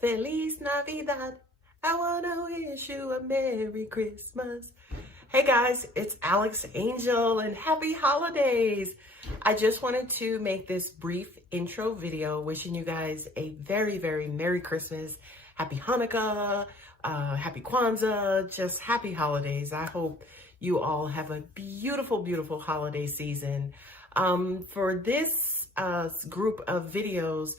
Feliz Navidad. I want to wish you a Merry Christmas. Hey guys, it's Alex Angel and happy holidays. I just wanted to make this brief intro video wishing you guys a very, very Merry Christmas, Happy Hanukkah, Happy Kwanzaa, just happy holidays. I hope you all have a beautiful, beautiful holiday season. For this group of videos,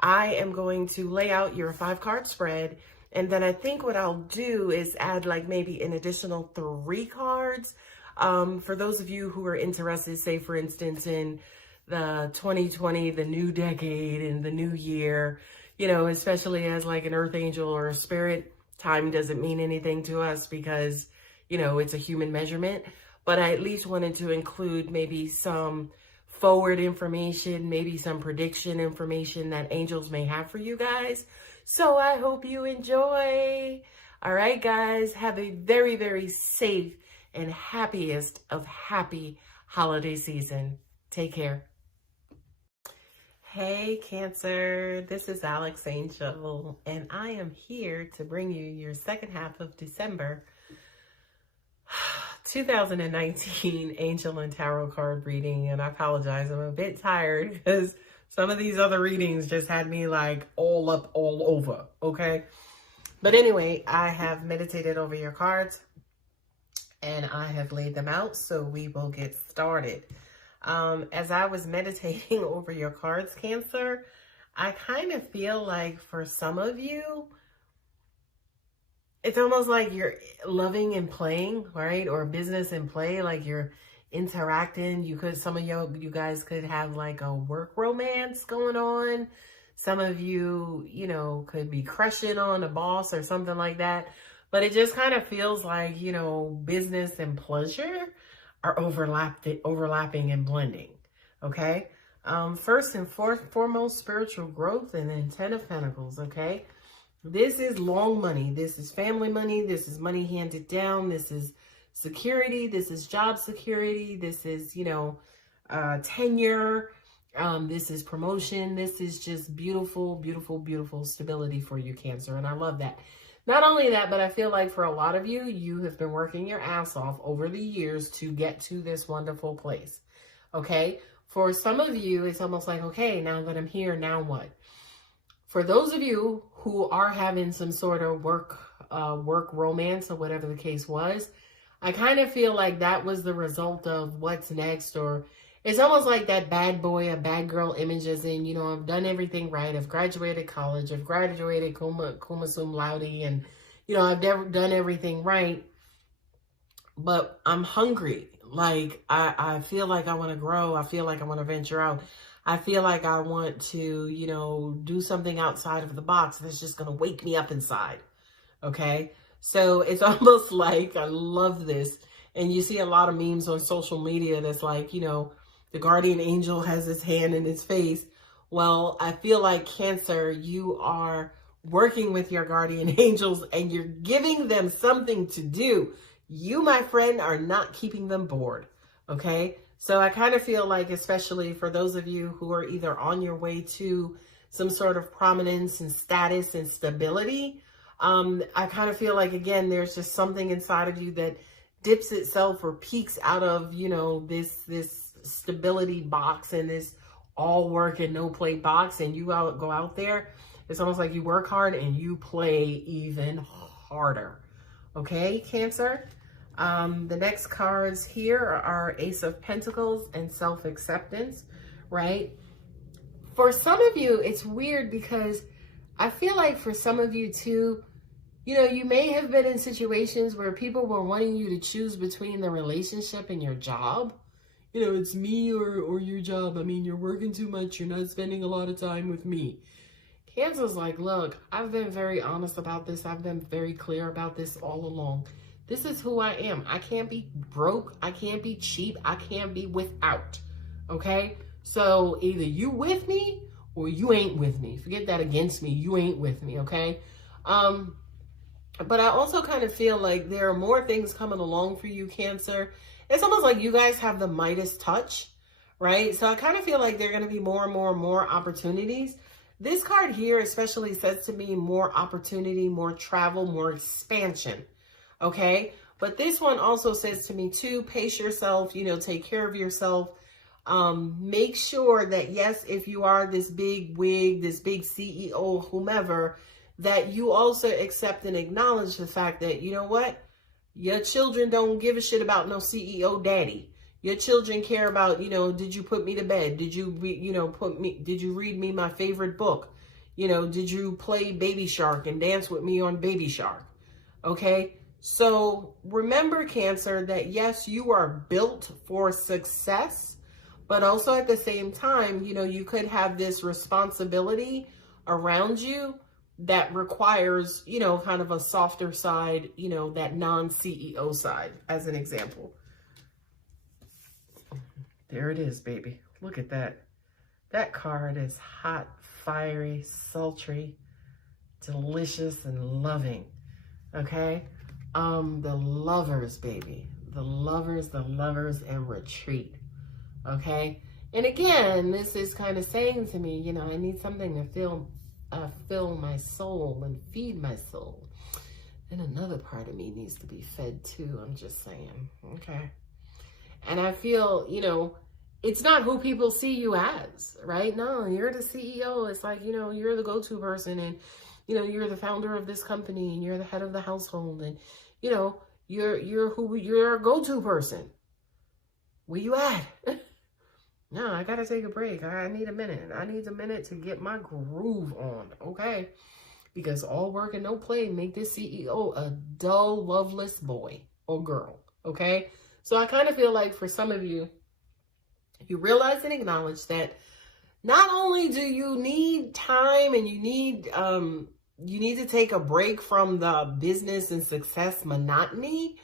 I am going to lay out your 5-card spread, and then I think what I'll do is add like maybe an additional 3 cards for those of you who are interested, say for instance in the 2020, the new decade and the new year, you know, especially as like an earth angel or a spirit. Time doesn't mean anything to us because, you know, it's a human measurement, but I at least wanted to include maybe some forward information, maybe some prediction information that angels may have for you guys. So I hope you enjoy. All right, guys, have a very, very safe and happiest of happy holiday season. Take care. Hey, Cancer, this is Alex Angel, and I am here to bring you your second half of December 2019 angel and tarot card reading. And I apologize, I'm a bit tired because some of these other readings just had me like all up all over, okay? But anyway, I have meditated over your cards and I have laid them out, so we will get started. As I was meditating over your cards, Cancer, I kind of feel like for some of you, it's almost like you're loving and playing, right? Or business and play, like you're interacting. Some of you guys could have like a work romance going on. Some of you, you know, could be crushing on a boss or something like that. But it just kind of feels like, you know, business and pleasure are overlapping and blending, okay? First and foremost, spiritual growth, and then 10 of Pentacles, okay? This is long money. This is family money. This is money handed down. This is security. This is job security. This is, you know, tenure. This is promotion. This is just beautiful, beautiful, beautiful stability for you, Cancer. And I love that. Not only that, but I feel like for a lot of you, you have been working your ass off over the years to get to this wonderful place. Okay. For some of you, it's almost like, okay, now that I'm here, now what? For those of you who are having some sort of work romance or whatever the case was, I kind of feel like that was the result of what's next, or it's almost like that bad boy or bad girl image as in, you know, I've done everything right. I've graduated college. I've graduated cum laude, and, you know, I've done everything right, but I'm hungry. Like, I feel like I want to grow. I feel like I want to venture out. I feel like I want to, you know, do something outside of the box that's just going to wake me up inside. Okay. So it's almost like, I love this. And you see a lot of memes on social media that's like, you know, the guardian angel has his hand in his face. Well, I feel like, Cancer, you are working with your guardian angels and you're giving them something to do. You, my friend, are not keeping them bored. Okay. So I kind of feel like, especially for those of you who are either on your way to some sort of prominence and status and stability, I kind of feel like, again, there's just something inside of you that dips itself or peeks out of, you know, this stability box and this all work and no play box, and you go out there. It's almost like you work hard and you play even harder. Okay, Cancer? The next cards here are Ace of Pentacles and self-acceptance, right? For some of you, it's weird because I feel like for some of you too, you know, you may have been in situations where people were wanting you to choose between the relationship and your job. You know, it's me or your job. I mean, you're working too much. You're not spending a lot of time with me. Cancer's like, look, I've been very honest about this. I've been very clear about this all along. This is who I am. I can't be broke. I can't be cheap. I can't be without. Okay? So either you with me or you ain't with me. Forget that against me. You ain't with me. Okay? But I also kind of feel like there are more things coming along for you, Cancer. It's almost like you guys have the Midas touch, right? So I kind of feel like there are going to be more and more and more opportunities. This card here especially says to me more opportunity, more travel, more expansion. Okay. But this one also says to me too, pace yourself, you know, take care of yourself. Make sure that, yes, if you are this big wig, this big CEO, whomever, that you also accept and acknowledge the fact that, you know what, your children don't give a shit about no CEO daddy. Your children care about, you know, did you put me to bed? Did you, did you read me my favorite book? You know, did you play Baby Shark and dance with me on Baby Shark? Okay. So remember, Cancer, that yes, you are built for success, but also at the same time, you know, you could have this responsibility around you that requires, you know, kind of a softer side, you know, that non-CEO side, as an example. There it is, baby. Look at that. That card is hot, fiery, sultry, delicious, and loving. Okay? The lovers, baby. The lovers, and retreat. Okay? And again, this is kind of saying to me, you know, I need something to fill my soul and feed my soul. And another part of me needs to be fed too. I'm just saying. Okay? And I feel, you know, it's not who people see you as, right? No, you're the CEO. It's like, you know, you're the go-to person, and, you know, you're the founder of this company, and you're the head of the household, and, you know, you're a go-to person. Where you at? No, I gotta take a break. I need a minute. I need a minute to get my groove on, okay? Because all work and no play make this CEO a dull, loveless boy or girl, okay? So I kind of feel like for some of you, you realize and acknowledge that not only do you need time and you need to take a break from the business and success monotony,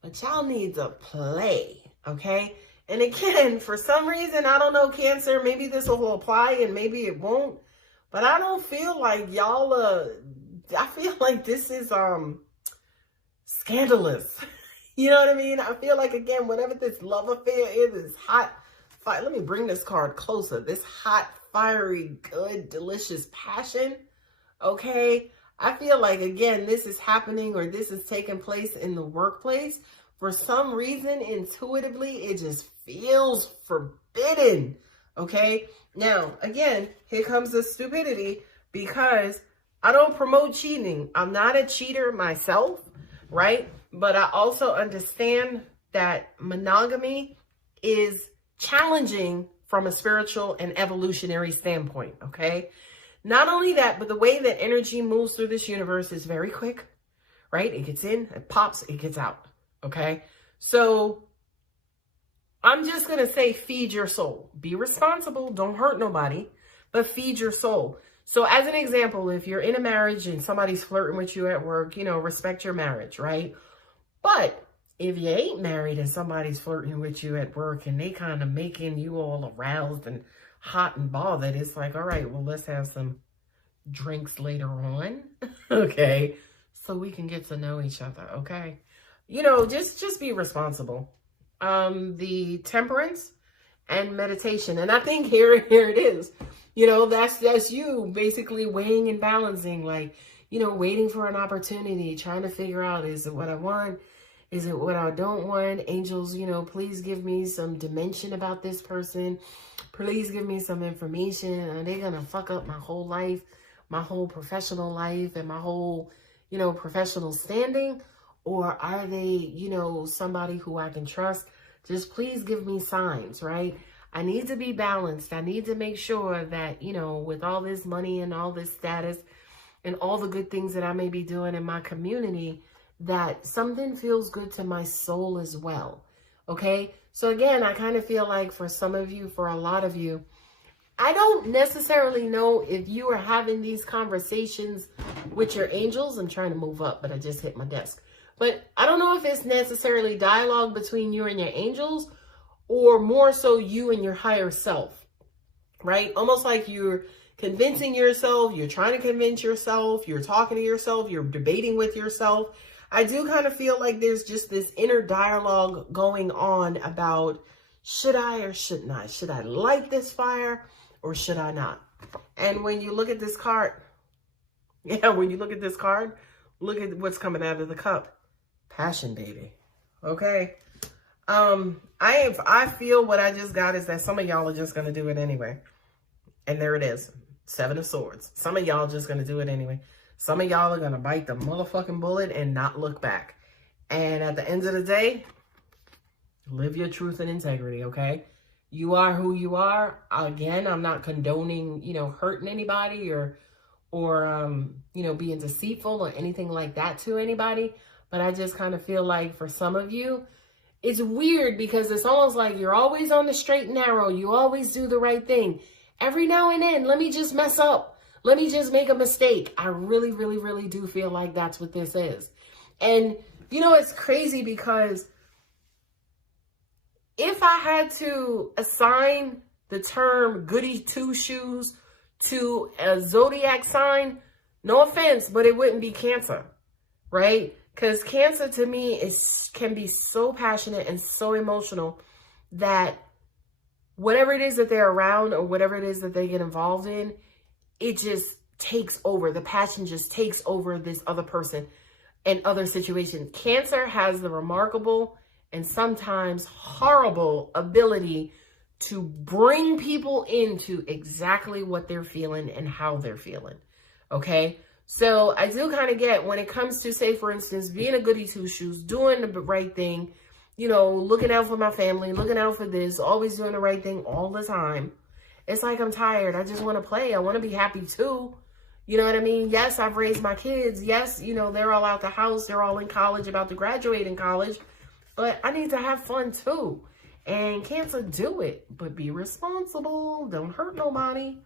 but y'all need to play, okay? And again, for some reason, I don't know, Cancer, maybe this will apply and maybe it won't, but I don't feel like y'all, I feel like this is scandalous. You know what I mean? I feel like, again, whatever this love affair is, this hot fire. Let me bring this card closer. This hot, fiery, good, delicious passion. Okay? I feel like, again, this is happening or this is taking place in the workplace. For some reason, intuitively, it just feels forbidden. Okay? Now, again, here comes the stupidity, because I don't promote cheating. I'm not a cheater myself, right? But I also understand that monogamy is challenging from a spiritual and evolutionary standpoint, okay? Not only that, but the way that energy moves through this universe is very quick, right? It gets in, it pops, it gets out, okay? So I'm just going to say feed your soul. Be responsible, don't hurt nobody, but feed your soul. So as an example, if you're in a marriage and somebody's flirting with you at work, you know, respect your marriage, right? But if you ain't married and somebody's flirting with you at work and they kind of making you all aroused and hot and bothered, it's like, all right, well, let's have some drinks later on, okay? So we can get to know each other, okay? You know, just be responsible. The temperance and meditation. And I think here it is. You know, that's you basically weighing and balancing, like, you know, waiting for an opportunity, trying to figure out, is it what I want? Is it what I don't want? Angels, you know, please give me some dimension about this person. Please give me some information. Are they going to fuck up my whole life, my whole professional life, and my whole, you know, professional standing? Or are they, you know, somebody who I can trust? Just please give me signs, right? I need to be balanced. I need to make sure that, you know, with all this money and all this status and all the good things that I may be doing in my community, that something feels good to my soul as well. Okay? So again, I kind of feel like for some of you, for a lot of you, I don't necessarily know if you are having these conversations with your angels. I'm trying to move up, but I just hit my desk. But I don't know if it's necessarily dialogue between you and your angels, or more so you and your higher self, right? Almost like you're convincing yourself, you're trying to convince yourself, you're talking to yourself, you're debating with yourself. I do kind of feel like there's just this inner dialogue going on about, should I or shouldn't I? Should I light this fire or should I not? And when you look at this card, yeah, when you look at this card, look at what's coming out of the cup. Passion, baby. Okay. I feel what I just got is that some of y'all are just going to do it anyway. And there it is. 7 of Swords. Some of y'all just going to do it anyway. Some of y'all are going to bite the motherfucking bullet and not look back. And at the end of the day, live your truth and integrity, okay? You are who you are. Again, I'm not condoning, you know, hurting anybody or you know, being deceitful or anything like that to anybody. But I just kind of feel like for some of you, it's weird because it's almost like you're always on the straight and narrow. You always do the right thing. Every now and then, let me just mess up. Let me just make a mistake. I really, really, really do feel like that's what this is. And, you know, it's crazy because if I had to assign the term goody two-shoes to a zodiac sign, no offense, but it wouldn't be Cancer, right? Because Cancer to me can be so passionate and so emotional that whatever it is that they're around or whatever it is that they get involved in, it just takes over. The passion just takes over this other person and other situation. Cancer has the remarkable and sometimes horrible ability to bring people into exactly what they're feeling and how they're feeling. Okay? So I do kind of get when it comes to, say, for instance, being a goody two-shoes, doing the right thing, you know, looking out for my family, looking out for this, always doing the right thing all the time. It's like I'm tired. I just want to play. I want to be happy too. You know what I mean? Yes, I've raised my kids. Yes, you know, they're all out the house. They're all in college, about to graduate in college. But I need to have fun too. And Cancer, do it. But be responsible. Don't hurt nobody.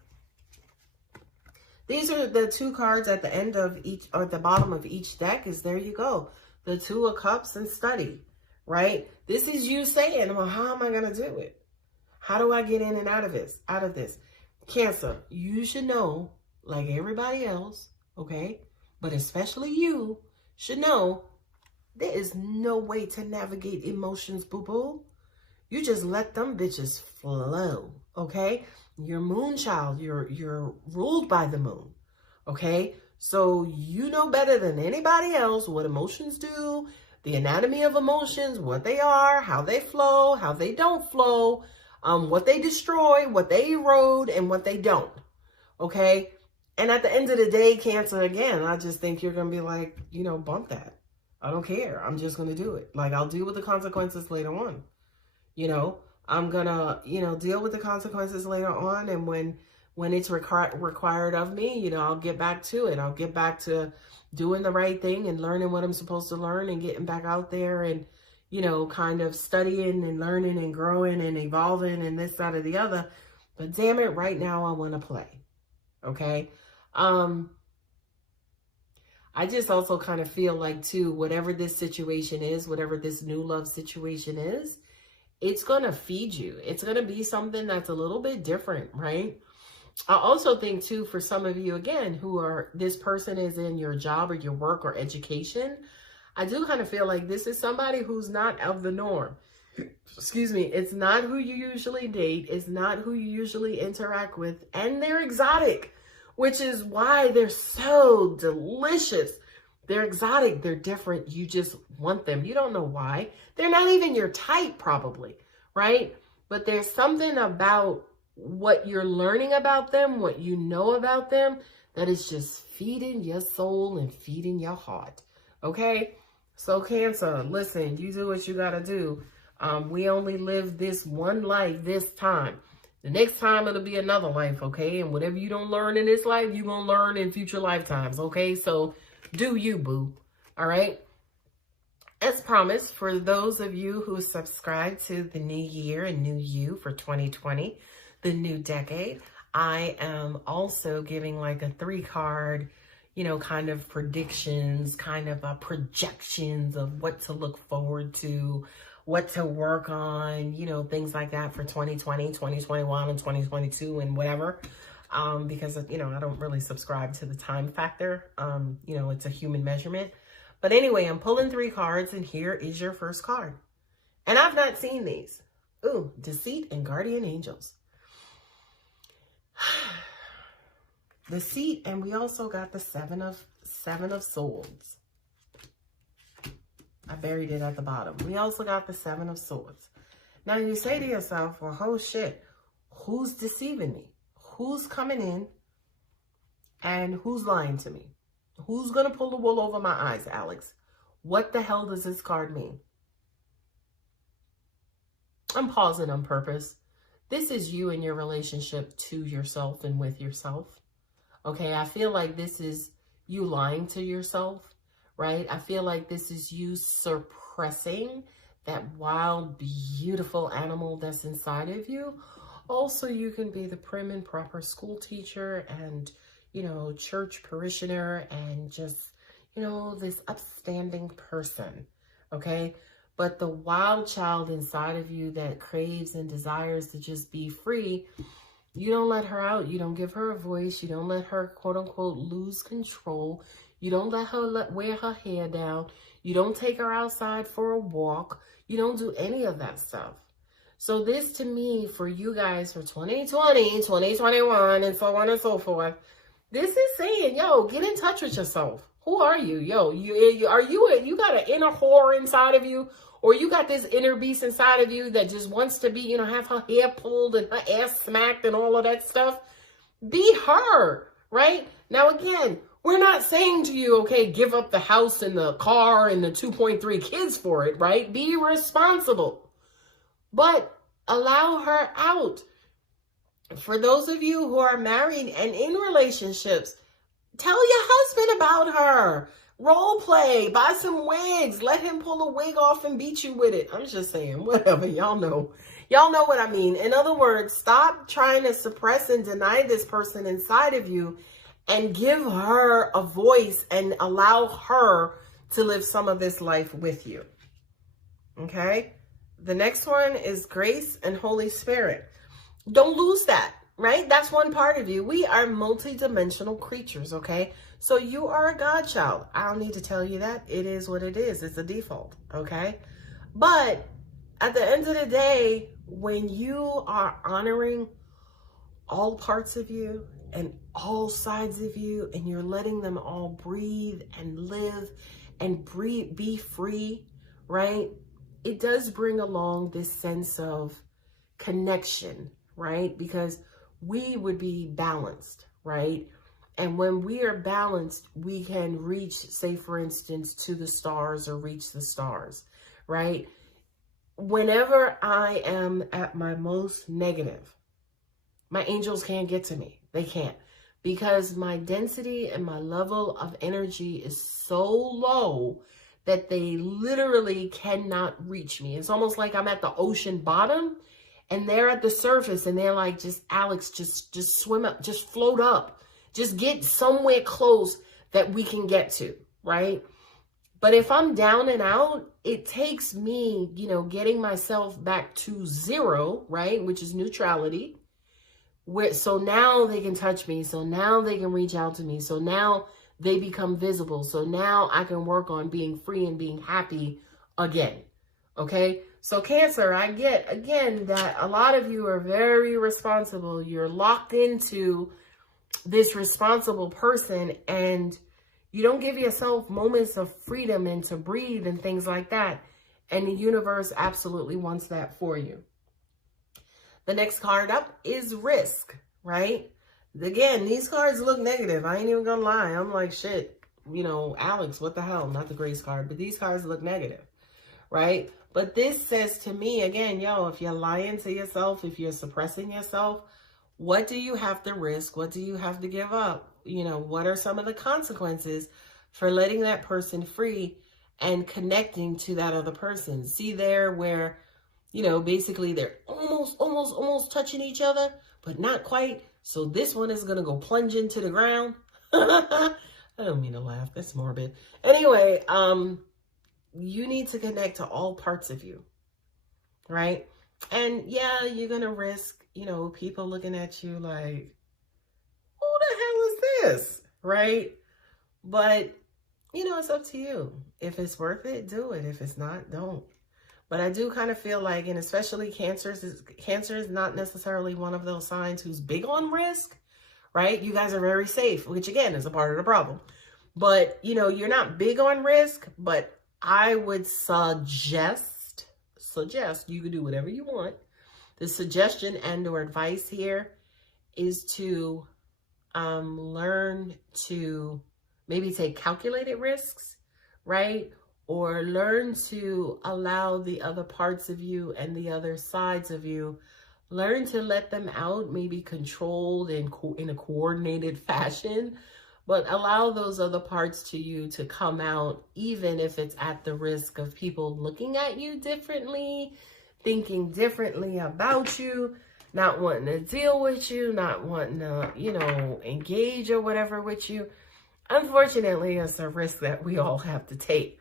These are the 2 cards at the end of each, or at the bottom of each deck is there you go. The 2 of Cups and study, right? This is you saying, well, how am I going to do it? How do I get in and out of this? Cancer, you should know, like everybody else, okay? But especially you should know there is no way to navigate emotions, boo-boo. You just let them bitches flow, okay? You're moon child. You're ruled by the moon, okay? So you know better than anybody else what emotions do, the anatomy of emotions, what they are, how they flow, how they don't flow, what they destroy, what they erode, and what they don't, okay? And at the end of the day, Cancer, again, I just think you're going to be like, you know, bump that. I don't care. I'm just going to do it. Like, I'll deal with the consequences later on. You know, I'm going to, you know, deal with the consequences later on. And when it's required of me, you know, I'll get back to it. I'll get back to doing the right thing and learning what I'm supposed to learn and getting back out there and, you know, kind of studying and learning and growing and evolving and this, that, or the other. But damn it, right now I want to play. Okay. I just also kind of feel like too, whatever this situation is, whatever this new love situation is, it's going to feed you. It's going to be something that's a little bit different, right? I also think too, for some of you, again, who are, this person is in your job or your work or education, I do kind of feel like this is somebody who's not of the norm. Excuse me. It's not who you usually date. It's not who you usually interact with. And they're exotic, which is why they're so delicious. They're exotic. They're different. You just want them. You don't know why. They're not even your type, probably, right? But there's something about what you're learning about them, what you know about them, that is just feeding your soul and feeding your heart, okay? So Cancer, listen, you do what you got to do. We only live this one life this time. The next time it'll be another life, okay? And whatever you don't learn in this life, you're going to learn in future lifetimes, okay? So do you, boo, all right? As promised, for those of you who subscribe to the new year and new you for 2020, the new decade, I am also giving like a 3-card, you know, kind of predictions, kind of projections of what to look forward to, what to work on, you know, things like that for 2020, 2021, and 2022 and whatever. Because, you know, I don't really subscribe to the time factor. You know, it's a human measurement. But anyway, I'm pulling 3 cards, and here is your first card. And I've not seen these. Ooh, Deceit and Guardian Angels. the Seat, and we also got the Seven of Swords. I buried it at the bottom. We also got the Seven of Swords. Now you say to yourself, well, oh shit, who's deceiving me? Who's coming in and who's lying to me? Who's going to pull the wool over my eyes, Alex? What the hell does this card mean? I'm pausing on purpose. This is you and your relationship to yourself and with yourself. Okay, I feel like this is you lying to yourself, right? I feel like this is you suppressing that wild, beautiful animal that's inside of you. Also, you can be the prim and proper school teacher and, you know, church parishioner and just, you know, this upstanding person, okay? But the wild child inside of you that craves and desires to just be free, you don't let her out. You don't give her a voice. You don't let her, quote unquote, lose control. You don't let her wear her hair down. You don't take her outside for a walk. You don't do any of that stuff. So this, to me, for you guys for 2020, 2021, and so on and so forth, this is saying, yo, get in touch with yourself. Who are you? Yo, you got an inner whore inside of you, or you got this inner beast inside of you that just wants to be, you know, have her hair pulled and her ass smacked and all of that stuff? Be her, right? Now, again, we're not saying to you, okay, give up the house and the car and the 2.3 kids for it, right? Be responsible. But allow her out. For those of you who are married and in relationships, tell your husband about her. Role play, buy some wigs, let him pull a wig off and beat you with it. I'm just saying, whatever, y'all know. Y'all know what I mean. In other words, stop trying to suppress and deny this person inside of you and give her a voice and allow her to live some of this life with you. Okay? The next one is Grace and Holy Spirit. Don't lose that, right? That's one part of you. We are multidimensional creatures, okay? So you are a godchild. I don't need to tell you that. It is what it is. It's a default, okay? But at the end of the day, when you are honoring all parts of you and all sides of you, and you're letting them all breathe and live and be free, right? It does bring along this sense of connection, right? Because we would be balanced, right? And when we are balanced, we can reach, say, for instance, to the stars or reach the stars, right? Whenever I am at my most negative, my angels can't get to me. They can't. Because my density and my level of energy is so low that they literally cannot reach me. It's almost like I'm at the ocean bottom and they're at the surface and they're like, just Alex, just swim up, just float up, just get somewhere close that we can get to, right? But if I'm down and out, it takes me, you know, getting myself back to zero, right? Which is neutrality. So now they can touch me. So now they can reach out to me. So now they become visible. So now I can work on being free and being happy again. Okay. So Cancer, I get again that a lot of you are very responsible. You're locked into this responsible person and you don't give yourself moments of freedom and to breathe and things like that. And the universe absolutely wants that for you. The next card up is Risk, right? Again, these cards look negative. I ain't even gonna lie. I'm like, shit, you know, Alex, what the hell? Not the Grace card, but these cards look negative, right? But this says to me, again, yo, if you're lying to yourself, if you're suppressing yourself, what do you have to risk? What do you have to give up? You know, what are some of the consequences for letting that person free and connecting to that other person? See there where, you know, basically they're almost touching each other, but not quite. So this one is going to go plunge into the ground. I don't mean to laugh. That's morbid. Anyway, you need to connect to all parts of you, right? And yeah, you're going to risk, you know, people looking at you like, who the hell is this? Right? But, you know, it's up to you. If it's worth it, do it. If it's not, don't. But I do kind of feel like, and especially Cancer is not necessarily one of those signs who's big on risk, right? You guys are very safe, which again is a part of the problem. But, you know, you're not big on risk, but I would suggest, you can do whatever you want. The suggestion and or advice here is to learn to maybe take calculated risks, right? Or learn to allow the other parts of you and the other sides of you, learn to let them out, maybe controlled and in a coordinated fashion, but allow those other parts to you to come out, even if it's at the risk of people looking at you differently, thinking differently about you, not wanting to deal with you, not wanting to, you know, engage or whatever with you. Unfortunately, it's a risk that we all have to take.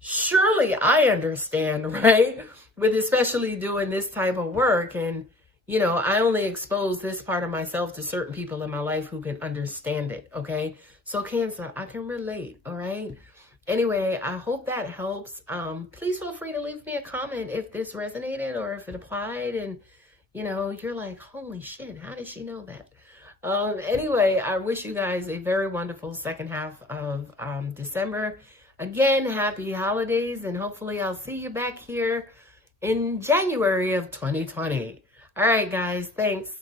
Surely I understand, right? With especially doing this type of work, and, you know, I only expose this part of myself to certain people in my life who can understand it, okay? So Cancer, I can relate, all right? Anyway, I hope that helps. Please feel free to leave me a comment if this resonated or if it applied and, you know, you're like, holy shit, how did she know that? Anyway, I wish you guys a very wonderful second half of December. Again, happy holidays, and hopefully I'll see you back here in January of 2020. All right, guys, thanks.